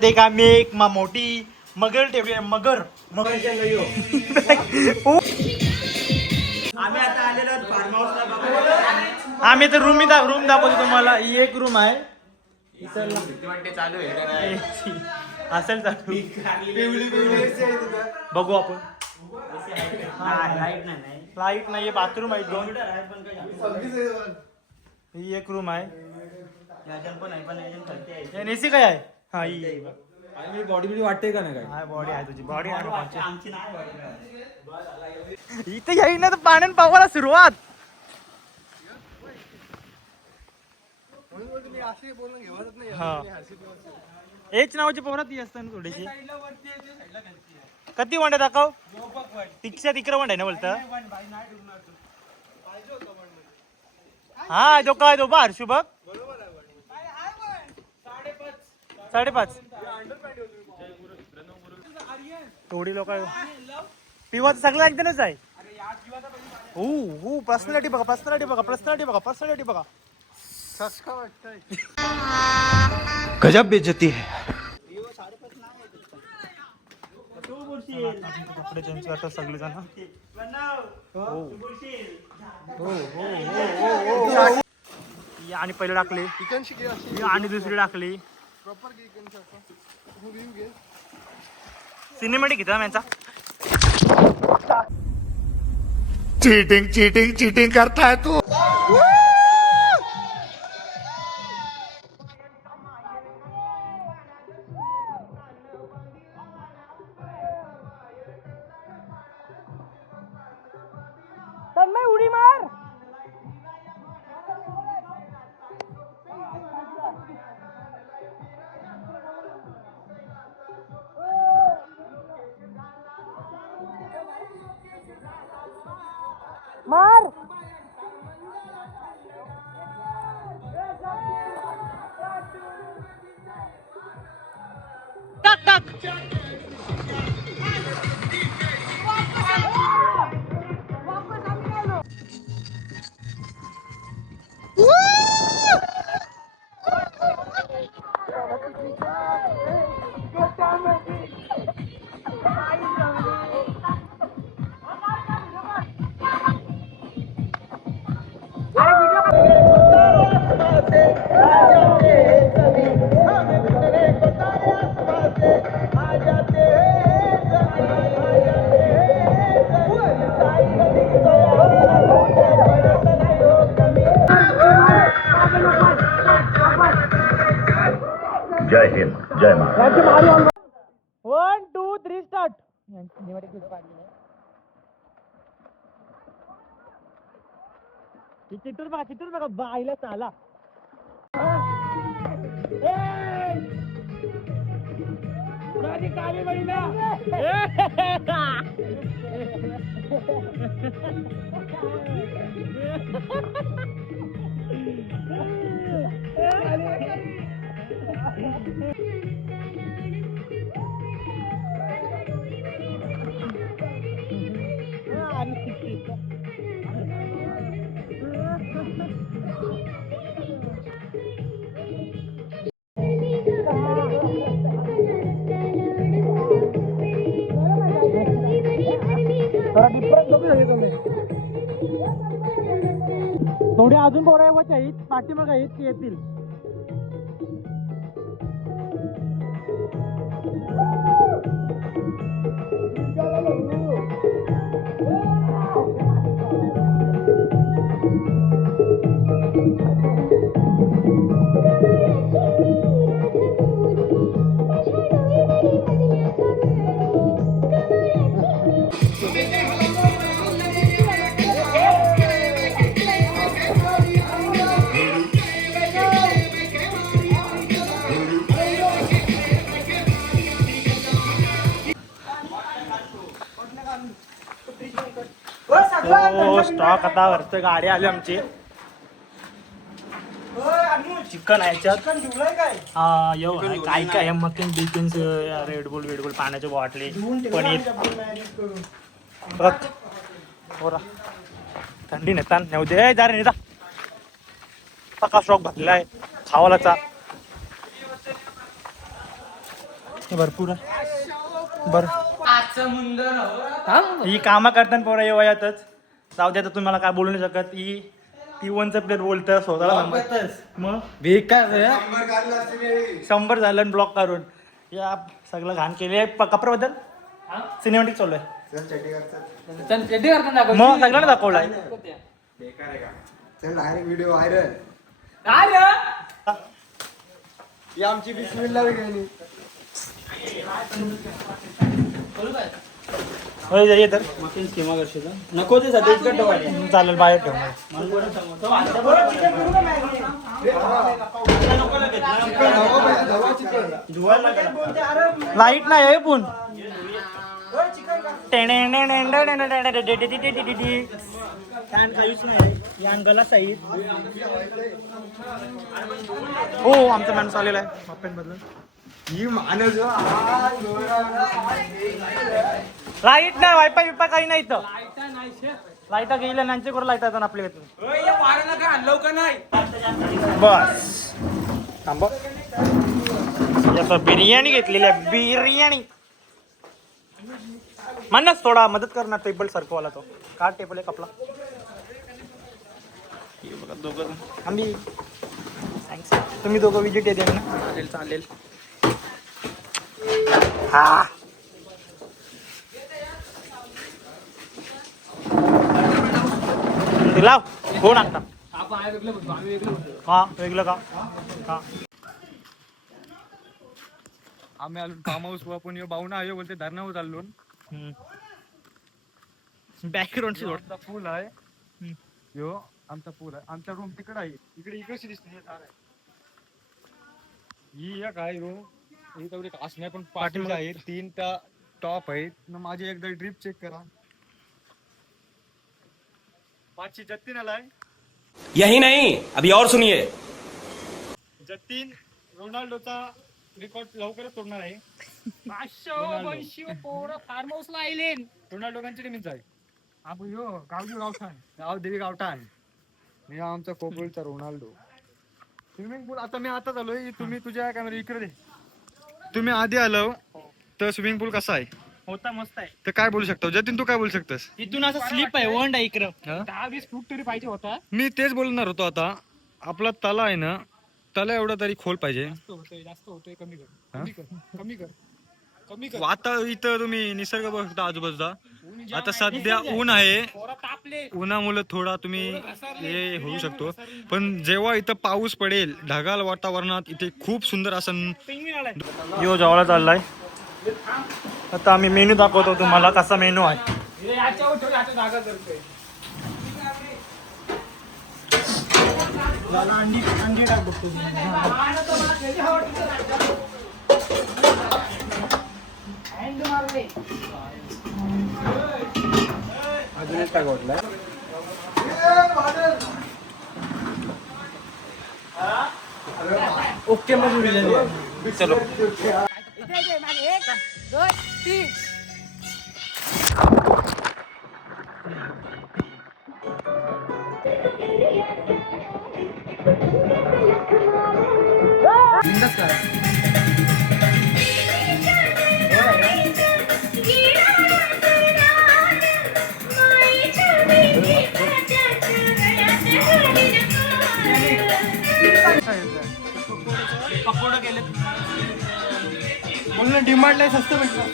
ते का मी एक मोठी मगर ठेवली आहे. मगर आम्ही आता आलेलो फार्म हाऊसला. आम्ही तर रूम दाखवतो तुम्हाला. ही एक रूम आहे. चालू आहे असेल चालू. बघू आपण. लाईट नाहीये. बाथरूम आहे 2. ही एक रूम आहे. एसी काय आहे? हा ही बॉडी बिडी वाटते का नाही काय? बॉडी आहे तुझी. बॉडी आहे आमची इथे येईन तर पाण्यात पावायला सुरुवात. एच नावाची पोरात ती असतात ना थोडीशी. कधी वंडे दाखव. तिकच्या तिकडं वंड आहे ना बोलत. हा जो काय तो बा हर्षू बघ. 5.5 थोडी लोक पिवा सगळं एकदमच आहे. हो पर्सनॅलिटी बघा. गजब बेइज्जती है. कपडे चेंज करतात सगळे जण. आणि पहिले टाकली आणि दुसरी टाकली. सिनेमॅटिक घेतला यांचा. चीटिंग करता है तू. उडी मार. मार. टाक. जय हिंद, जय महाराष्ट्र. 1 2 3 स्टार्ट. चित्तूर बघा बाईला चाला. काली बळीला थोडे अजून पोरायवाचे आहेत. पाठीमागे आहेत ते येतील. स्टॉक आता वरत गाडी आली आमची. चिकन आहे हा येऊ काय काय मकीन बिकिन्स रेडबुल पाण्याच्या बॉटली पनीर थंडी नेता नेऊ दे जा रे नेता. पक्का स्टॉक घातलेला आहे खावालाचा. भरपूर बर ही कामं करताना पोरा या वयातच जाऊ द्या तर तुम्हाला काय बोलू नाही शकत ही T1चा प्लेअर बोलतं स्वतःला मग बेकार 100 झालं ब्लॉक करून या सगळं घाण केले कपड्याबद्दल सिनेमॅटिक चालू आहे मग सगळ्यांना दाखवलाय डायरेक्ट व्हिडिओ व्हायरल ही आमची बिस्मिल्ला वेगळी जाईये तर नको ते सध्या चालेल बाहेर ठेव लाईट नाही आहे पण गला साईड हो आमचा माणूस आलेला आहे बाप्पन बदल ही माणूस लाईट नाही वायफाय बिपा काही नाही इथं लाईटा गेल्या नांचे करून लाईट येतात आपल्या बस थांब बिर्याणी घेतलेली आहे बिर्याणी म्हणच थोडा मदत कर ना टेबल सरकवाला तो का टेबल आहे कपला दोघं आम्ही थँक्स तुम्ही दोघं विजिट येते ना चालेल चालेल हा लाव हो टाकता हा वेगळं का हा आम्ही आलो फार्म हाऊस आपण बावना आयो बोलते धरणावर चाललो बॅकग्राऊंड आमचा पूल आहे यो आमचा पूल आहे आमचा रूम तिकडे आहे इकडे इकडची दिसते ही एक आहे रूम ही तेवढी खास नाही पण पाठीमागे आहे 3 टॉप आहेत माझी एकदा ड्रिप चेक करा 5 जतीन आलाय यही नहीं अभी और सुनिए जतीन रोनाल्डोचा रेकॉर्ड लवकरच तोडणार आहे फार्म हाऊसला आले रोनाल्डोची टीमच आहे आपण यो गावदेवी गावठाण मी आमचा कोपळचा रोनाल्डो स्विमिंग पूल आता मी आता आलोय तुम्ही तुझ्या कॅमेरा इकडे दे तुम्ही आधी आलो तर स्विमिंग पूल कसा आहे होता मस्त आहे तर काय बोलू शकतो जतीन तू काय बोलू शकतोस तिथून असं स्लिप आहे वंड आहे इकडं 10-20 फूट तरी पाहिजे होता मी तेच बोलणार होतो आता आपला तला आहे ना तला एवढा तरी खोल पाहिजे जास्त होतोय कमी कर आता इथं तुम्ही निसर्ग बघता आजूबाजूला आता सध्या ऊन आहे उन्हामुळे थोडा तुम्ही हे होऊ शकतो पण जेव्हा इथं पाऊस पडेल ढगाळ वातावरणात इथे खूप सुंदर असं यो जवळ चाललाय आता आम्ही मेनू दाखवतो तुम्हाला कसा मेनू आहे अंडी टाक बघतो अजूनच टाक वाटलं ओके मग चलो 1 2 3 पकोडा केले बोल डिमांड नाही स्वस्त भेटलं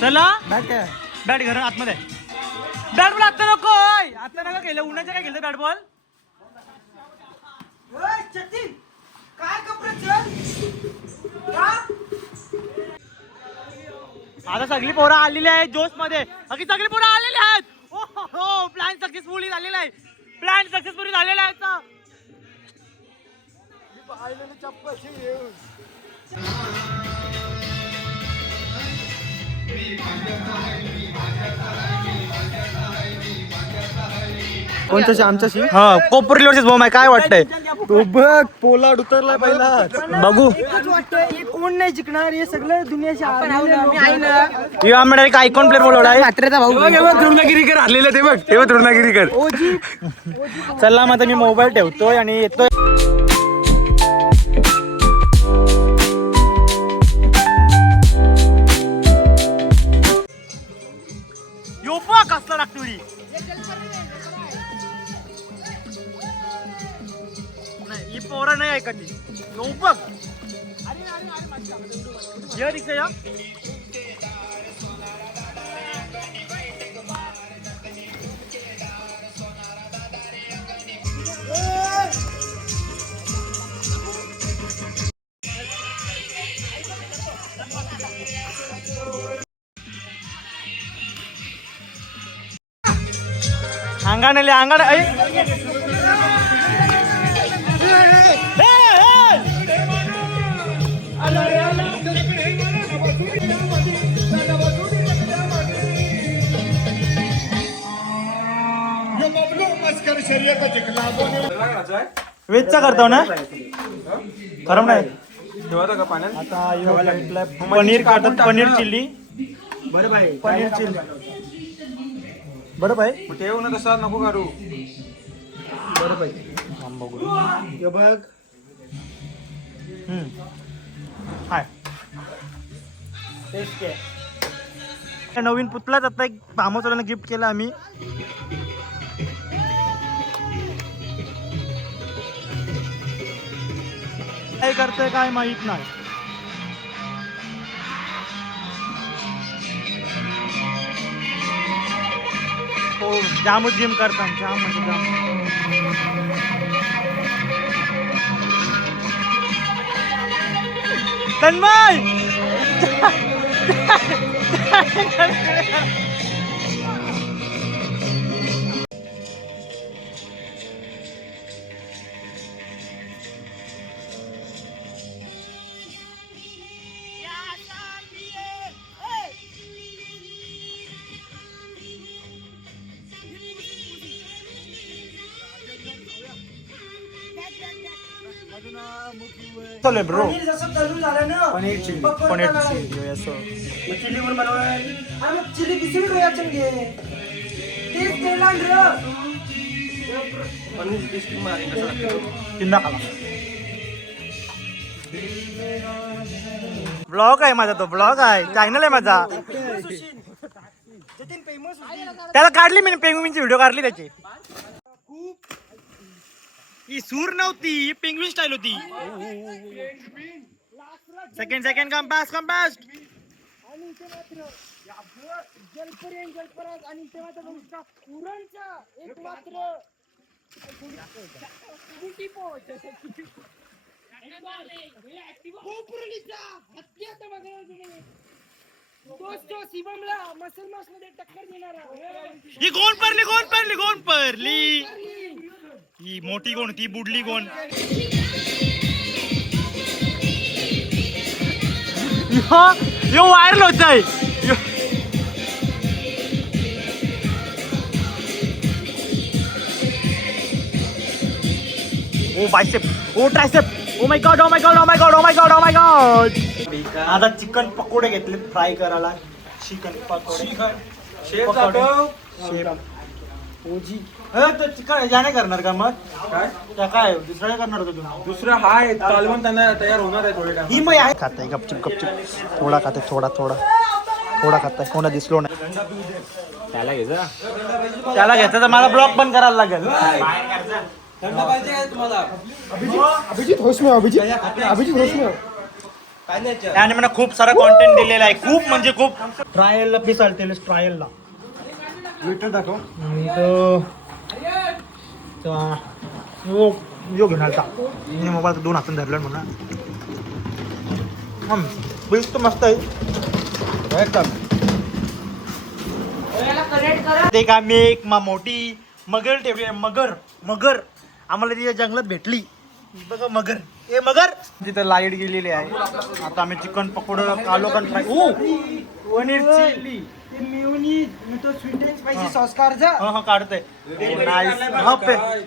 चला बॅट घर आतमध्ये बॅट बॉल आता नको आता नका केलं उन्हाचं काय केलं बॅट बॉल आता सगळी पोरं आलेली आहेत जोश मध्ये बाकी सगळी पोरं आलेली आहेत हो प्लॅन सक्सेसफुली झालेला आहे प्लॅन सक्सेसफुली झालेला आहे कोणत्याशी आमच्याशी हा कोपरली वर्षच बॉम्ब आहे काय वाटतंय तो बघ पोलाड उतरला पहिला बघू कोण नाही जिंकणार हे सगळं दुनियाची एक आयकॉन प्लेअर बोलवला आहे तृष्णागिरीकर आलेलं ते बघ ते तृष्णागिरीकर चला मग आता मी मोबाईल ठेवतोय आणि येतोय पोरा नाही ऐकायची तो बघ ये रिक्षा या अंगाने अंगाने वेजचा करतो ना खरं नाही आता पनीर काढतात पनीर चिल्ली पनीर चिल्ली बरं भाई ठेव ना तसा नको करू बरं भाई बघ हाय नवीन पुतलाच आता एक भामोचरानं गिफ्ट केला आम्ही काय करतोय काय माहित नाही हो जामच जिम करतात जाम म्हणजे जाम तन्मय चले ब्रो जसं तळून झालं ना पनीर चिल्ली असं चिल्ली पण बनवणार आणि मग चिल्ली किती वेळाचं घे तेच तेल आण रे किंदा खाला ब्लॉग आहे माझा तो ब्लॉग आहे चॅनल आहे माझा जतीन फेमस त्याला काढली मी पेंग्विनची व्हिडिओ काढली त्याची ही सूर नव्हती ही पेंग्विन स्टाईल होती सेकंड कम पास आणि इथे मात्र जलपर्यंत आणि इथे मात्र नुसता उरणचा एक मात्र उलटी पोच कोपरलीचा हत्याचा बघा दोस्तो शिवमला मसल मास मध्ये टक्कर देणारा ही कोण पडली ही मोठी कोण ती बुडली कोण यो व्हायरल होत आहे oh bicep oh tricep oh my god आता चिकन पकोडे घेतले फ्राय करायला चिकन पकोडे ओजी तो चिकन याने करणार का मग काय काय दुसऱ्या करणार होतं तुम्ही दुसरा हाय कालवण त्यांना तयार होणार आहे थोडे ही मग आहे खाताय गपचिप थोडा खाते थोडा खाताय कोणा दिसलो नाही त्याला घ्यायचा तर मला ब्लॉक बंद करायला लागेल अभिजित होशमे त्याने मला खूप सारा कॉन्टेंट दिलेला आहे खूप म्हणजे खूप ट्रायलला पीस आलते ट्रायलला ट्विटर दाखव यो घेऊन आलता मी मोबाईल 2 हाताने धरलं म्हणा पीस तर मस्त आहे एक आम्ही एक मोठी मगर ठेवली मगर आम्हाला ती जंगलात भेटली बघा मगर तिथे लाईट गेलेली आहे आता आम्ही चिकन पकोडा कालोकन फ्राय पनीर चिल्ली ते मेयोनीज तो स्वीट अँड स्पायसी सॉस कारजा हा काढतोय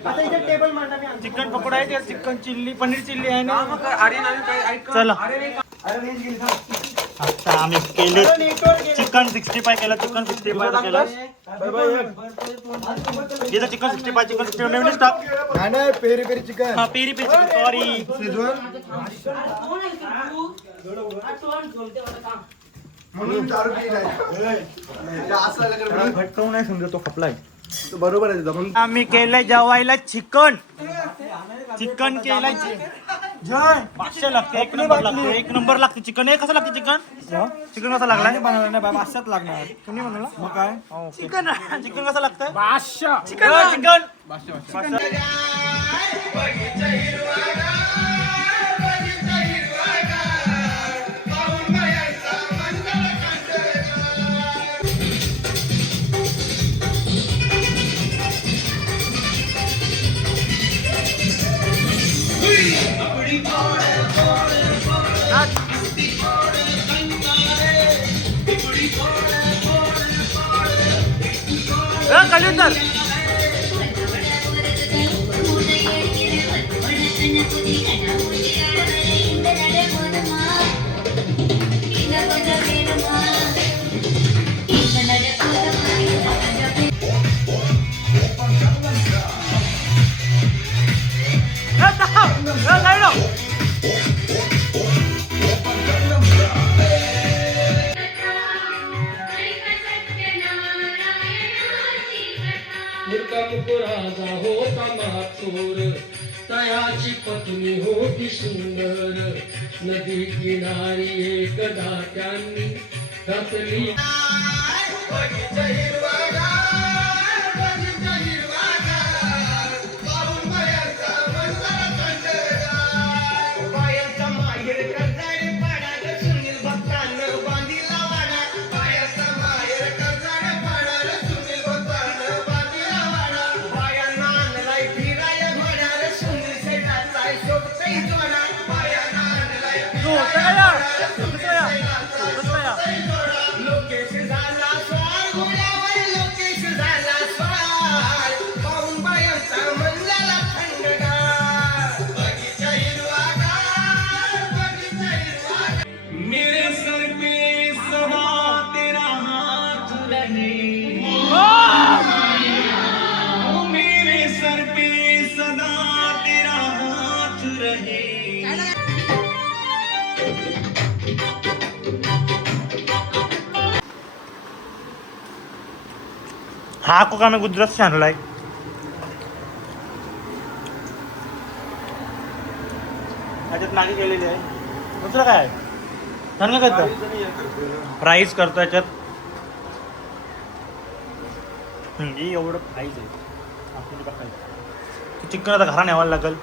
आता इथे टेबल मांडा मी चिकन पकोडा आहे चिकन चिल्ली पनीर चिल्ली आहे ना चला आता आम्ही केले चिकन 65 केलं चिकन 65 केलं इथं चिकन 65 चिकन 65 मेयोनीज टाक नाही पेरी पेरी चिकन हा पेरी चिकन सॉरी म्हणून दारू पिली नाही भटकवू नाही समजा तो खपलाय बरोबर आहे तुझं. मग आम्ही केलंय जेवायला चिकन केलंय जय 500 लागते. एक नंबर लागते चिकन. हे कसं लागते चिकन कसं लागलाय? पाचशेच लागणार. तुम्ही म्हणाला मग काय चिकन कसं लागतंय? चिकन कलिंदर मुकुराजा होता माथोर तयाची पत्नी होती सुंदर नदी किनारी एकदा त्यांनी घातली लोकेश झाला स्वार घोड्यावर लोकेश झाला स्वार पाहून बायांचा मंगला थंडगार बगीचा हिरवागार मेरे सर पे सदा तेरा हाथ रहे मेरे सर पे सदा तेरा हाथ रहे हा कोक आम्ही गुजरात से आणलाय. त्याच्यात मागे गेलेली आहे. दुसरं काय आहे? छान काय करतं? फ्राईज करतो याच्यात. हे एवढं फ्राईज आहे. चिकन आता घरा न्यावं लागेल.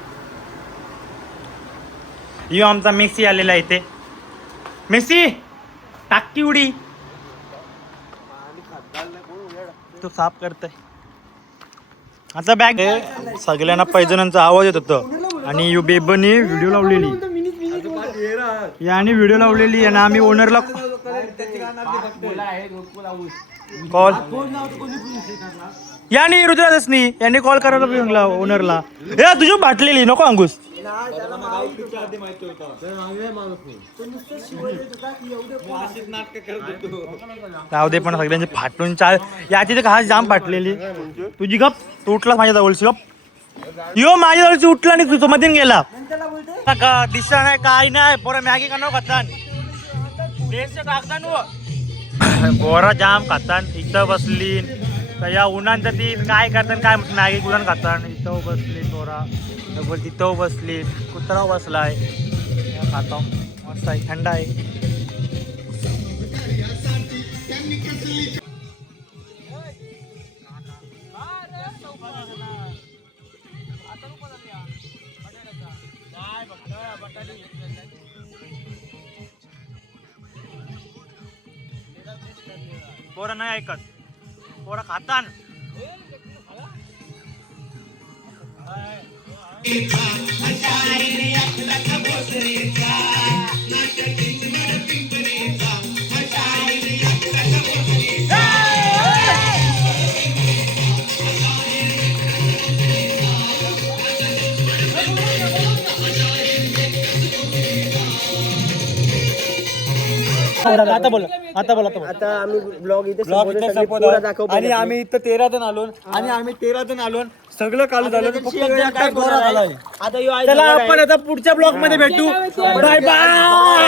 यो आमचा मेसी आलेला आहे इथे. मेसी टाकी उडी तो साफ करतोय आता बॅग. सगळ्यांना पैजणांचा आवाज येत होता आणि यू बेबनी व्हिडिओ लावलेली याने व्हिडिओ लावलेली आणि आम्ही ओनरला कॉल याने ऋतुराजसनी यांनी कॉल करायला सांगला ओनरला. ए तुझी बाटलेली नको अंगूस. राहू दे पण सगळ्यांचे फाटून चाल याची तर खास जाम फाटलेली. तुझी गप तू उठला माझ्या जवळची गप. यो माझ्या जवळची उठला आणि तू मधून गेला दिसला नाही काय नाही. पोरा मॅगी का नो खातान पोरा जाम खातान. इथं बसली तर या उन्हांचं ती काय करतात काय मॅगी गुलान खातान. इथं बसली पोरा बोल तिथं बसली कुत्रा बसलाय खाता मस्त आहे थंड आहे. पोरा नाही ऐकत. पोरा खातान. आता बोल आता आम्ही ब्लॉग इथे ब्लॉग इथे संपवतो आणि आम्ही इथं 13 जण आलो आणि आम्ही 13 जण आलो सगळं काल झालं फक्त एकटाच गोरा झालाय. आता यो आहे चला आपण आता पुढच्या ब्लॉग मध्ये भेटू. Bye bye.